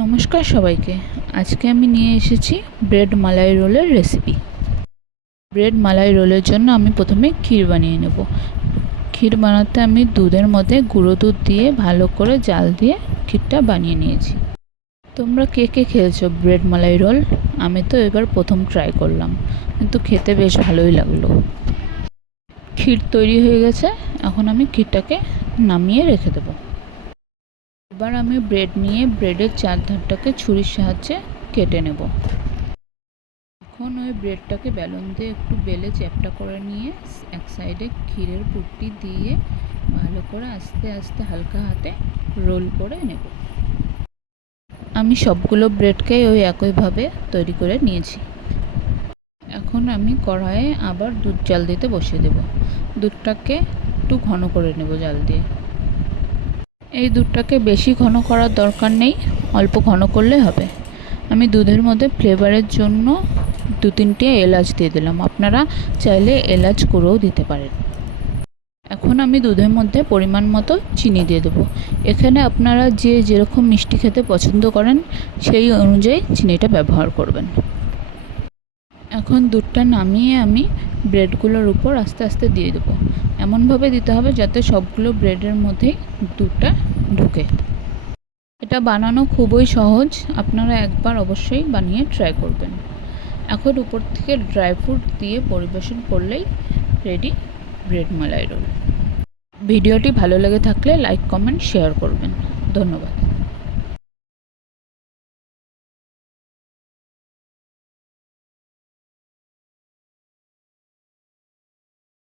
নমস্কার সবাইকে। আজকে আমি নিয়ে এসেছি ব্রেড মালাই রোলের রেসিপি। ব্রেড মালাই রোলের জন্য আমি প্রথমে ক্ষীর বানিয়ে নেব। ক্ষীর বানাতে আমি দুধের মধ্যে গুঁড়ো দুধ দিয়ে ভালো করে জাল দিয়ে ক্ষীরটা বানিয়ে নিয়েছি। তোমরা কে কে খেয়েছো ব্রেড মালাই রোল? আমি তো এবার প্রথম ট্রাই করলাম, কিন্তু খেতে বেশ ভালোই লাগলো। ক্ষীর তৈরি হয়ে গেছে, এখন আমি ক্ষীরটাকে নামিয়ে রেখে দেবো। এবার আমি ব্রেড নিয়ে ব্রেডের চারধারটাকে ছুরির সাহায্যে কেটে নেব। এখন ওই ব্রেডটাকে বেলুন দিয়ে একটু বেলে চ্যাপ্টা করে নিয়ে এক সাইডে ক্ষীরের পুরটি দিয়ে ভালো করে আস্তে আস্তে হালকা হাতে রোল করে নেব। আমি সবগুলো ব্রেডকেই ওই একইভাবে তৈরি করে নিয়েছি। এখন আমি কড়াইয়ে আবার দুধ জাল দিতে বসিয়ে দেব। দুধটাকে একটু ঘন করে নেব জাল দিয়ে। এই দুধটাকে বেশি ঘন করার দরকার নেই, অল্প ঘন করলে হবে। আমি দুধের মধ্যে ফ্লেভারের জন্য 2-3টে এলাচ দিয়ে দিলাম, আপনারা চাইলে এলাচ গুঁড়োও দিতে পারেন। এখন আমি দুধের মধ্যে পরিমাণ মতো চিনি দিয়ে দেবো। এখানে আপনারা যে যেরকম মিষ্টি খেতে পছন্দ করেন সেই অনুযায়ী চিনিটা ব্যবহার করবেন। এখন দুধটা নামিয়ে আমি ব্রেডগুলোর উপর আস্তে আস্তে দিয়ে দেবো। এমনভাবে দিতে হবে যাতে সবগুলো ব্রেডের মধ্যেই দুধটা ঢুকে। এটা বানানো খুবই সহজ, আপনারা একবার অবশ্যই বানিয়ে ট্রাই করবেন। এখন উপর থেকে ড্রাই ফ্রুট দিয়ে পরিবেশন করলেই রেডি ব্রেড মালাই রোল। ভিডিওটি ভালো লেগে থাকলে লাইক, কমেন্ট, শেয়ার করবেন। ধন্যবাদ।